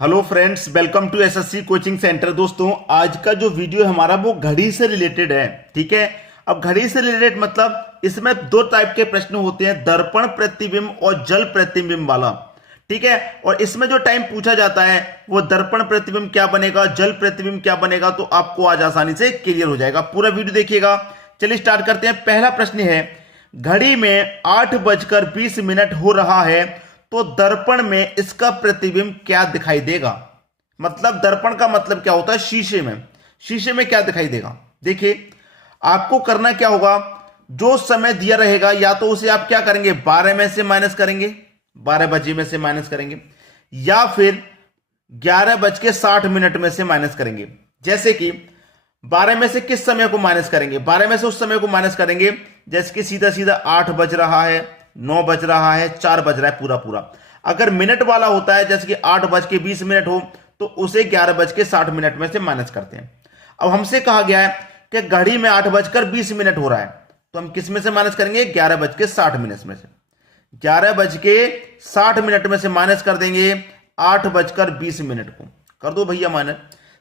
Hello friends, welcome to SSC coaching centre. दोस्तों, आज का जो वीडियो हमारा वो घड़ी से रिलेटेड है। ठीक है, अब घड़ी से रिलेटेड मतलब इसमें दो टाइप के प्रश्न होते हैं, दर्पण प्रतिबिंब और जल प्रतिबिंब वाला। ठीक है, और इसमें जो टाइम पूछा जाता है वो दर्पण प्रतिबिंब क्या बनेगा, जल प्रतिबिंब क्या बनेगा, तो आपको आज आसानी से क्लियर हो जाएगा। पूरा वीडियो देखिएगा। चलिए स्टार्ट करते हैं। पहला प्रश्न है, घड़ी में 8:20 हो रहा है तो दर्पण में इसका प्रतिबिंब क्या दिखाई देगा। मतलब दर्पण का मतलब क्या होता है, शीशे में क्या दिखाई देगा। देखिए, आपको करना क्या होगा, जो समय दिया रहेगा या तो उसे आप क्या करेंगे, 12 में से माइनस करेंगे, 12 बजे में से माइनस करेंगे, या फिर 11:60 में से माइनस करेंगे। जैसे कि 12 में से किस समय को माइनस करेंगे, 12 में से उस समय को माइनस करेंगे जैसे कि सीधा सीधा 8 बज रहा है, 9 बज रहा है, 4 बज रहा है, पूरा पूरा। अगर मिनट वाला होता है जैसे कि 8:20 हो तो उसे 11:60 में से माइनस करते हैं। अब हमसे कहा गया है कि घड़ी में 8:20 हो रहा है, तो हम किस में से माइनस करेंगे, 11:60 में से। 11:60 में से माइनस कर देंगे 8:20 को। कर दो भैया माइनस।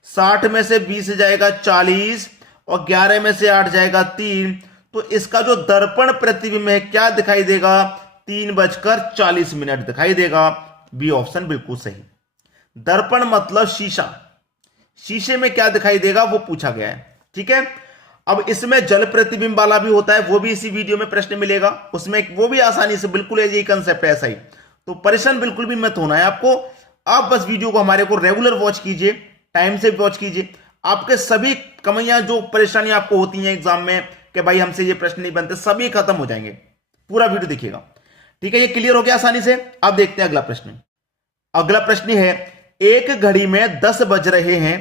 60 में से 20 जाएगा 40 और 11 में से 8 जाएगा 3। तो इसका जो दर्पण प्रतिबिंब है क्या दिखाई देगा, 3:40 दिखाई देगा। बी ऑप्शन बिल्कुल सही। दर्पण मतलब शीशा, शीशे में क्या दिखाई देगा वो पूछा गया है। ठीक है, अब इसमें जल प्रतिबिंब वाला भी होता है, वो भी इसी वीडियो में प्रश्न मिलेगा, उसमें वो भी आसानी से बिल्कुल यही कंसेप्ट है, ऐसा ही। तो परेशान बिल्कुल भी मत होना है आपको। आप बस वीडियो को हमारे को रेगुलर वॉच कीजिए, टाइम से वॉच कीजिए। आपके सभी कमियां जो परेशानियां आपको होती हैं एग्जाम में कि भाई हमसे ये प्रश्न नहीं बनते, सभी खत्म हो जाएंगे। पूरा वीडियो देखिएगा। ठीक है, ये क्लियर हो गया आसानी से। अब देखते हैं अगला प्रश्न। अगला प्रश्न है, एक घड़ी में 10 बज रहे हैं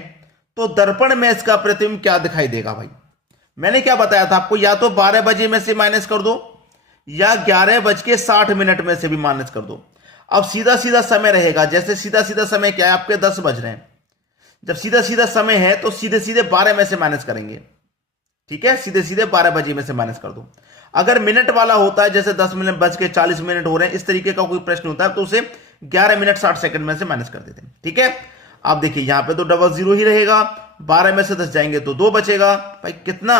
तो दर्पण में इसका प्रतिबिंब क्या दिखाई देगा। भाई मैंने क्या बताया था आपको, या तो 12 बजे में से माइनस कर दो या 11:60 में से भी माइनस कर दो। अब सीधा सीधा समय रहेगा, जैसे सीधा सीधा समय क्या है, आपके 10 बज रहे हैं। जब सीधा सीधा समय है तो सीधे सीधे 12 में से माइनस करेंगे। ठीक है, सीधे सीधे 12 बजे में से माइनस कर दो। अगर मिनट वाला होता है जैसे 10:40 हो रहे हैं, इस तरीके का कोई प्रश्न होता है तो उसे 11:60 में से माइनस कर देते हैं। ठीक है, अब देखिए यहां पे तो डबल जीरो ही रहेगा, 12 में से 10 जाएंगे तो 2 बचेगा। भाई कितना,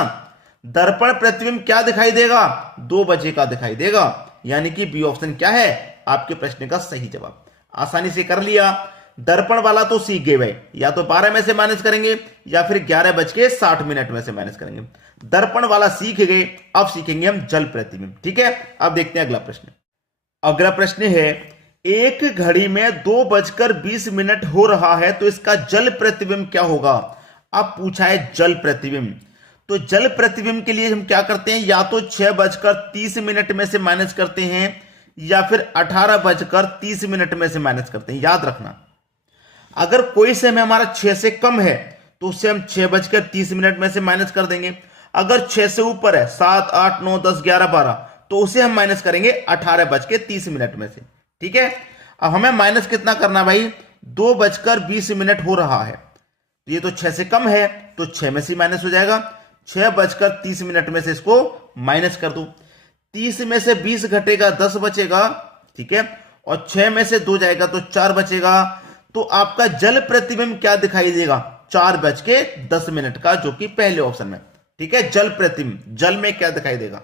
दर्पण प्रतिबिंब क्या दिखाई देगा, 2 बजे का दिखाई देगा। यानी कि बी ऑप्शन क्या है आपके प्रश्न का सही जवाब। आसानी से कर लिया। दर्पण वाला तो सीख गए भाई, या तो 12 में से माइनस करेंगे या फिर 11:60 में से माइनस करेंगे। दर्पण वाला सीख गए, अब सीखेंगे हम जल प्रतिबिंब। ठीक है, अब देखते हैं अगला प्रश्न। अगला प्रश्न है, एक घड़ी में 2:20 हो रहा है तो इसका जल प्रतिबिंब क्या होगा। अब पूछा है जल प्रतिबिंब, तो जल प्रतिबिंब के लिए हम क्या करते हैं, या तो 6:30 में से माइनस करते हैं या फिर 18:30 में से माइनस करते हैं। याद रखना, अगर कोई समय हमारा 6 से कम है तो उससे हम 6:30 में से माइनस कर देंगे। अगर 6 से ऊपर है, 7, 8, 9, 10, 11, 12, तो उसे हम माइनस करेंगे 18:30 में से। ठीक है, अब हमें माइनस कितना करना भाई, 2:20 हो रहा है, ये तो 6 से कम है तो 6 में से माइनस हो जाएगा। 6:30 में से इसको माइनस कर दो। 30 में से 20 घटेगा, 10 बचेगा। ठीक है, और 6 में से 2 जाएगा तो 4 बचेगा। तो आपका जल प्रतिबिंब क्या दिखाई देगा, 4:10 का, जो कि पहले ऑप्शन में। ठीक है, जल प्रतिबिंब, जल में क्या दिखाई देगा।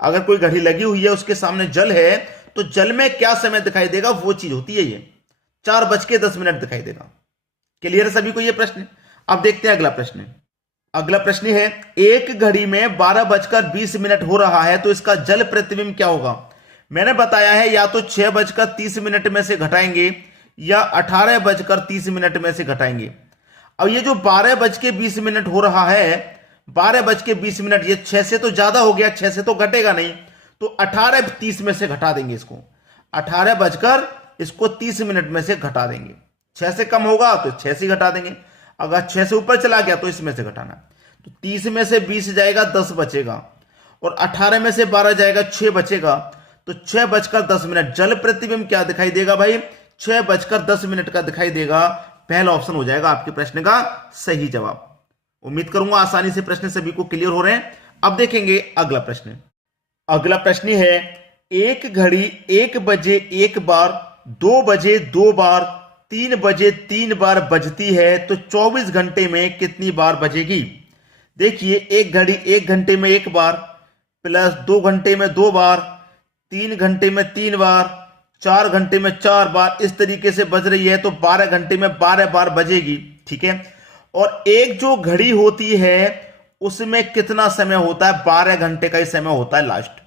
अगर कोई घड़ी लगी हुई है उसके सामने जल है तो जल में क्या समय दिखाई देगा, वो चीज होती है ये 4:10 दिखाई देगा। क्लियर है सभी को ये प्रश्न। अब देखते हैं अगला प्रश्न। अगला प्रश्न है, एक घड़ी में 12:20 हो रहा है तो इसका जल प्रतिबिंब क्या होगा। मैंने बताया है या तो 6:30 में से घटाएंगे या 18:30 में से घटाएंगे। अब ये जो 12:20 हो रहा है, 12:20, ये 6 से तो ज्यादा हो गया, 6 से तो घटेगा नहीं, तो 18:30 में से घटा देंगे इसको। 18:30 में से घटा देंगे। 6 से कम होगा तो 6 से घटा देंगे, अगर 6 से ऊपर चला गया तो इसमें से घटाना। तो 30 में से 20 जाएगा, 10 बचेगा, और 18 में से 12 जाएगा, 6 बचेगा। तो 6:10 जल प्रतिबिंब क्या दिखाई देगा भाई, 6:10 का दिखाई देगा। पहला ऑप्शन हो जाएगा आपके प्रश्न का सही जवाब। उम्मीद करूंगा आसानी से प्रश्न सभी को क्लियर हो रहे हैं। अब देखेंगे अगला प्रश्न। अगला प्रश्न है, एक घड़ी 1 बजे 1 बार, 2 बजे 2 बार, 3 बजे 3 बार बजती है तो 24 घंटे में कितनी बार बजेगी? देखिए, एक घड़ी 1 घंटे में 1 बार, प्लस 2 घंटे में 2 बार, 3 घंटे में 3 बार, 4 घंटे में 4 बार, इस तरीके से बज रही है तो 12 घंटे में 12 बार बजेगी। ठीक है, और एक जो घड़ी होती है उसमें कितना समय होता है? 12 घंटे का ही समय होता है लास्ट।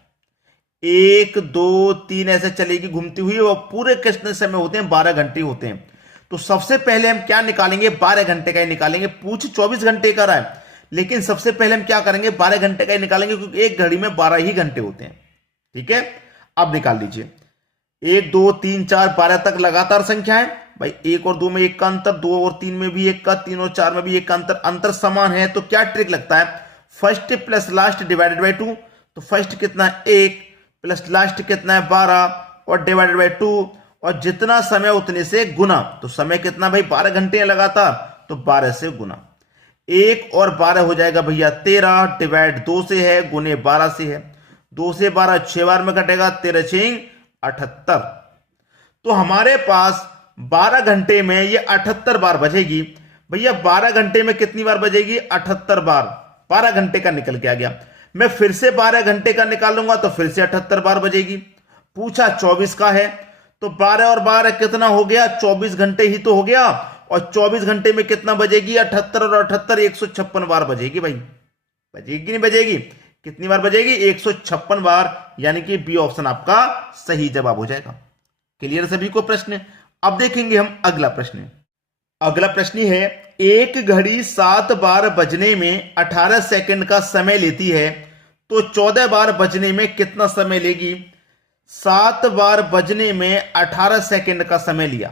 1 2 3 ऐसे चलेगी घूमती हुई, और पूरे कितने समय होते हैं? 12 घंटे होते हैं। तो सबसे पहले हम क्या निकालेंगे? 12 घंटे का ही निकालेंगे। पूछ 24 घंटे का रहा है, लेकिन सबसे पहले हम क्या करेंगे? 12 घंटे का ही निकालेंगे, क्योंकि एक घड़ी में 12 ही घंटे होते हैं। ठीक है, अब निकाल लीजिए। 1 2 3 4 12 तक लगातार संख्या है भाई। 1 और 2 में 1 का अंतर, 2 और 3 में भी 1 का, 3 और 4 में भी 1 का अंतर, अंतर समान है। तो क्या ट्रिक लगता है? First plus last divided by 2। तो फर्स्ट कितना है? 1, प्लस लास्ट कितना है? 12, और डिवाइडेड बाई 2, और जितना समय उतने से गुना। तो समय कितना भाई? 12 घंटे लगातार, तो 12 से गुना। 1 और 12 हो जाएगा भैया 13, डिवाइड 2 से है, गुने 12 से है। 2 से 12 6 बार में कटेगा, 13 6 78। तो हमारे पास 12 घंटे में ये 78 बार बजेगी। भैया 12 घंटे में कितनी बार बजेगी? 78 बार। 12 घंटे का निकल के आ गया। मैं फिर से 12 घंटे का निकालूंगा तो फिर से 78 बार बजेगी। पूछा 24 का है, तो 12 और 12 कितना हो गया? 24 घंटे ही तो हो गया। और 24 घंटे में कितना बजेगी? 78 और 78 156 बार बजेगी भाई। बजेगी नहीं बजेगी? कितनी बार बजेगी? 156 बार, यानी कि बी ऑप्शन आपका सही जवाब हो जाएगा। क्लियर सभी को प्रश्न? अब देखेंगे हम अगला प्रश्न। अगला प्रश्न है, एक घड़ी 7 बार बजने में 18 सेकंड का समय लेती है, तो 14 बार बजने में कितना समय लेगी? 7 बार बजने में 18 सेकंड का समय लिया।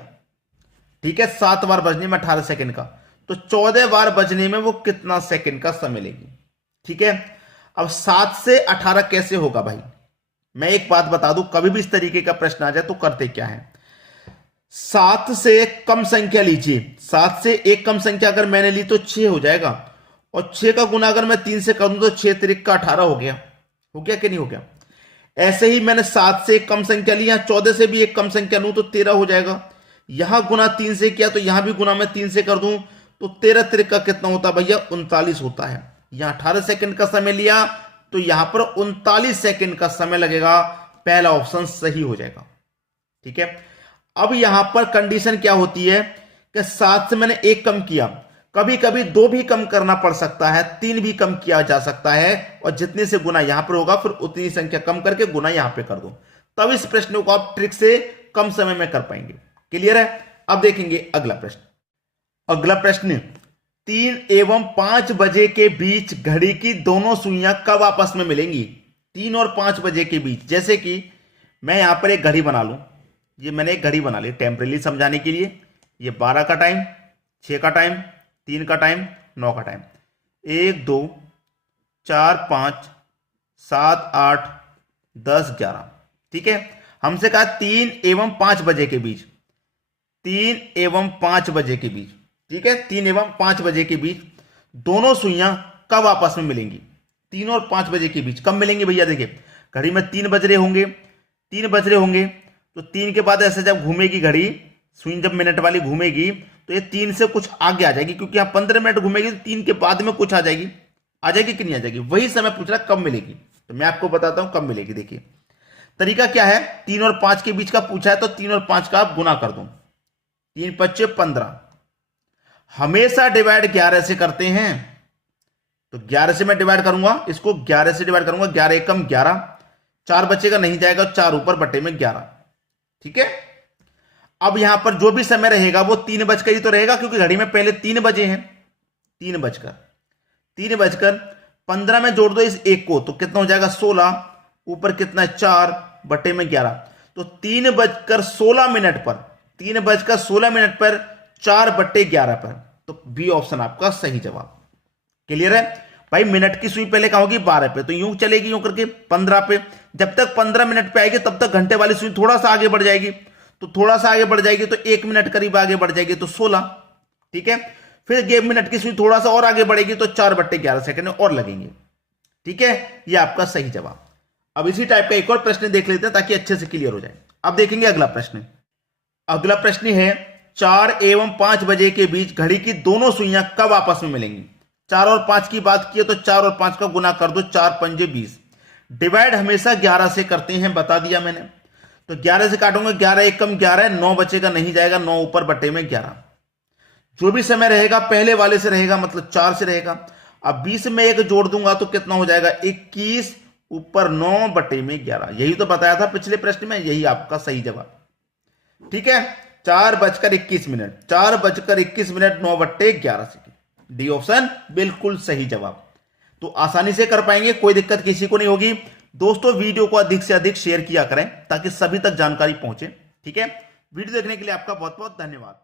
ठीक है, 7 बार बजने में 18 सेकंड का, तो 14 बार बजने में वो कितना सेकंड का समय लेगी? ठीक है, अब 7 से 18 कैसे होगा भाई? मैं एक बात बता दूं, कभी भी इस तरीके का प्रश्न आ जाए तो करते क्या है, 7 से कम संख्या लीजिए। 7 से एक कम संख्या अगर मैंने ली तो 6 हो जाएगा, और 6 का गुना अगर मैं 3 से करूं तो 6 तिरिक का 18 हो गया। हो गया कि नहीं हो गया? ऐसे ही मैंने 7 से एक कम संख्या ली, यहां 14 से भी एक कम संख्या लूं तो 13 हो जाएगा। यहां गुना 3 से किया तो यहां भी गुना मैं 3 से कर दूं तो 13 तिरिक का कितना होता है भैया? 39 होता है। यहां 18 सेकंड का समय लिया तो यहां पर 39 सेकंड का समय लगेगा। पहला ऑप्शन सही हो जाएगा। ठीक है, अब यहां पर कंडीशन क्या होती है कि 7 से मैंने 1 कम किया, कभी कभी 2 भी कम करना पड़ सकता है, 3 भी कम किया जा सकता है, और जितने से गुना यहां पर होगा फिर उतनी संख्या कम करके गुना यहां पे कर दो, तब इस प्रश्न को आप ट्रिक से कम समय में कर पाएंगे। क्लियर है? अब देखेंगे अगला प्रश्न। अगला प्रश्न, 3 एवं 5 बजे के बीच घड़ी की दोनों सुइयां कब आपस में मिलेंगी? 3 और 5 बजे के बीच। जैसे कि मैं यहां पर एक घड़ी बना लूं, ये मैंने एक घड़ी बना ली टेम्परेरी समझाने के लिए। ये 12 का टाइम, 6 का टाइम, 3 का टाइम, 9 का टाइम, 1 2 4 5 7 8 10 11। ठीक है, हमसे कहा 3 एवं 5 बजे के बीच। 3 एवं 5 बजे के बीच। ठीक है, 3 एवं 5 बजे के बीच दोनों सुइयां कब आपस में मिलेंगी? 3 और 5 बजे के बीच कब मिलेंगी भैया? देखिए, घड़ी में 3 बज रहे होंगे, 3 बज रहे होंगे, तो 3 के बाद ऐसे जब घूमेगी घड़ी, सुई जब मिनट वाली घूमेगी तो ये 3 से कुछ आगे आ जाएगी, क्योंकि यहां 15 मिनट घूमेगी तो 3 के बाद में कुछ आ जाएगी। आ जाएगी कि नहीं आ जाएगी? वही समय पूछ रहा कब मिलेगी, तो मैं आपको बताता हूं कब मिलेगी। देखिए तरीका क्या है, 3 और 5 के बीच का पूछा है तो 3 और 5 का आप गुना कर दो, 3 5 15। हमेशा डिवाइड 11 से करते हैं, तो 11 से मैं डिवाइड करूंगा, इसको 11 से डिवाइड करूंगा, 11 एकम 11, 4 बचेगा नहीं जाएगा, 4 ऊपर बटे में 11। ठीक है, अब यहां पर जो भी समय रहेगा वो 3 बजकर ही तो रहेगा, क्योंकि घड़ी में पहले 3 बजे हैं। 3 बजकर 15 में जोड़ दो इस एक को, तो कितना हो जाएगा? 16, ऊपर कितना है? 4 बटे में 11, तो 3 बजकर 16 मिनट पर, 3 बजकर 16 मिनट पर 4 बटे 11 पर, तो बी ऑप्शन आपका सही जवाब। क्लियर है भाई? मिनट की सुई पहले कहां होगी? 12 पे, तो यूं चलेगी यूं करके 15 पे, जब तक 15 मिनट पे आएगी तब तक घंटे वाली सुई थोड़ा सा आगे बढ़ जाएगी, तो थोड़ा सा आगे बढ़ जाएगी तो 1 मिनट करीब आगे बढ़ जाएगी, तो 16। ठीक है, फिर 1 मिनट की सुई थोड़ा सा और आगे बढ़ेगी तो 4 बटे 11 सेकंड और लगेंगे। ठीक है, ये आपका सही जवाब। अब इसी टाइप का एक और प्रश्न देख लेते हैं ताकि अच्छे से क्लियर हो जाए। अब देखेंगे अगला प्रश्न। अगला प्रश्न है, 4 एवं 5 बजे के बीच घड़ी की दोनों सुइयां कब आपस में मिलेंगी? 4 और 5 की बात की तो 4 और 5 का गुना कर दो, 4 पंजे 20। डिवाइड हमेशा 11 से करते हैं, बता दिया मैंने। तो 11 से काटूंगा, 11 एक कम 11 है, 9 बचेगा, नहीं जाएगा, 9 ऊपर बटे में 11। जो भी समय रहेगा पहले वाले से रहेगा, मतलब 4 से रहेगा। अब 20 में एक जोड़ दूंगा तो कितना हो जाएगा? 21 ऊपर 9 बटे में 11। यही तो बताया था पिछले प्रश्न में, यही आपका सही जवाब। ठीक है, 4:21, 4:21, 9 बट्टे 11 सेकेंड। डी ऑप्शन बिल्कुल सही जवाब। तो आसानी से कर पाएंगे, कोई दिक्कत किसी को नहीं होगी। दोस्तों वीडियो को अधिक से अधिक शेयर किया करें ताकि सभी तक जानकारी पहुंचे। ठीक है, वीडियो देखने के लिए आपका बहुत बहुत धन्यवाद।